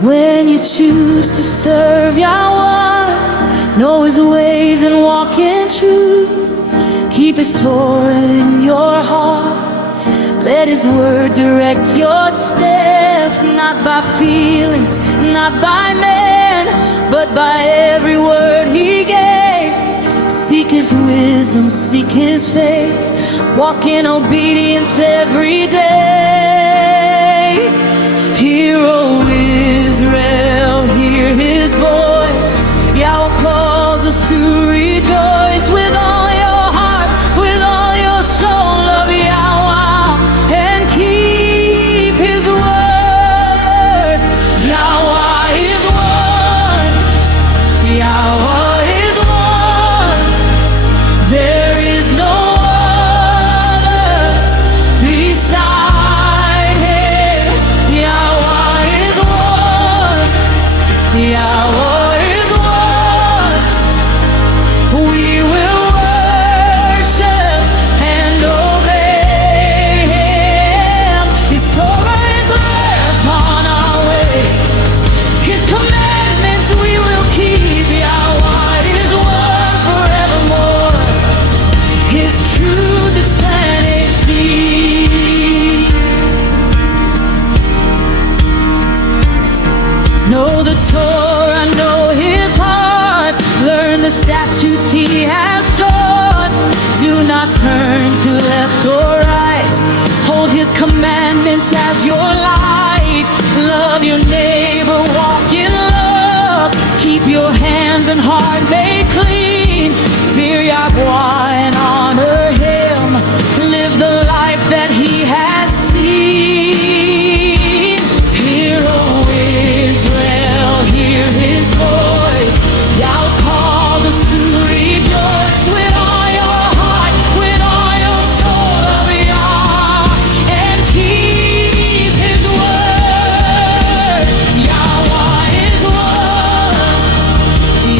When you choose to serve Yahuah, know His ways and walk in truth. Keep His Torah in your heart. Let His word direct your steps, not by feelings, not by man, but by every word He gave. Seek His wisdom, seek His face, walk in obedience every day. Hear, O Israel, hear His voice. Yahuah calls us to rejoice with all your heart, with all your soul. Love Yahuah and keep His word. Yahuah is one. Yahuah is one. There is no other beside Him. Yahuah is one. Yahuah is one. We will worship and obey Him. His Torah is light upon our way. His commandments we will keep. Yahuah is one forevermore. His truth is planted deep. Know the Torah, know His heart. Learn the statutes He has taught. Do not turn to left or right. Hold His commandments as your light. Love your neighbor, walk in love. Keep your hands and heart made clean. Fear Yahuah and honor Him. Live the life that He has seen. Hear, O Israel, hear His voice. Yahuah calls us to rejoice with all your heart, with all your soul. Love Yahuah and keep His word. Yahuah is one.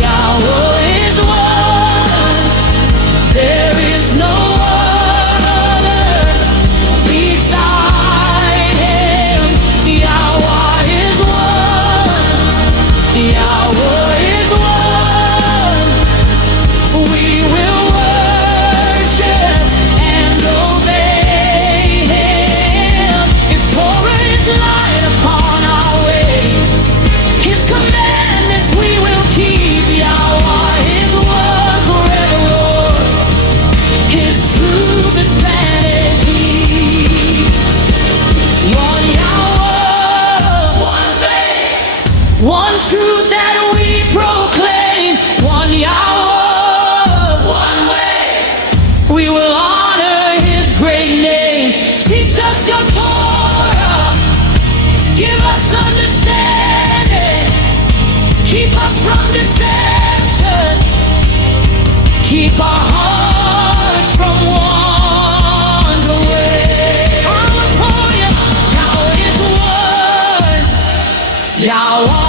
Yahuah is one. There is no other beside Him. Yahuah is one. Yahuah is one. We will worship and obey Him. His Torah is light upon our way. His commandments we will keep. Yahuah is one forever, Lord. His truth is planted deep. One Yahuah, one faith, one truth that we proclaim. One Yahuah, one way. We will honor His great name. Teach us your Torah. Give us understanding. Keep us from deception. Keep our hearts from wandering. California, Yahuah is one. Yahuah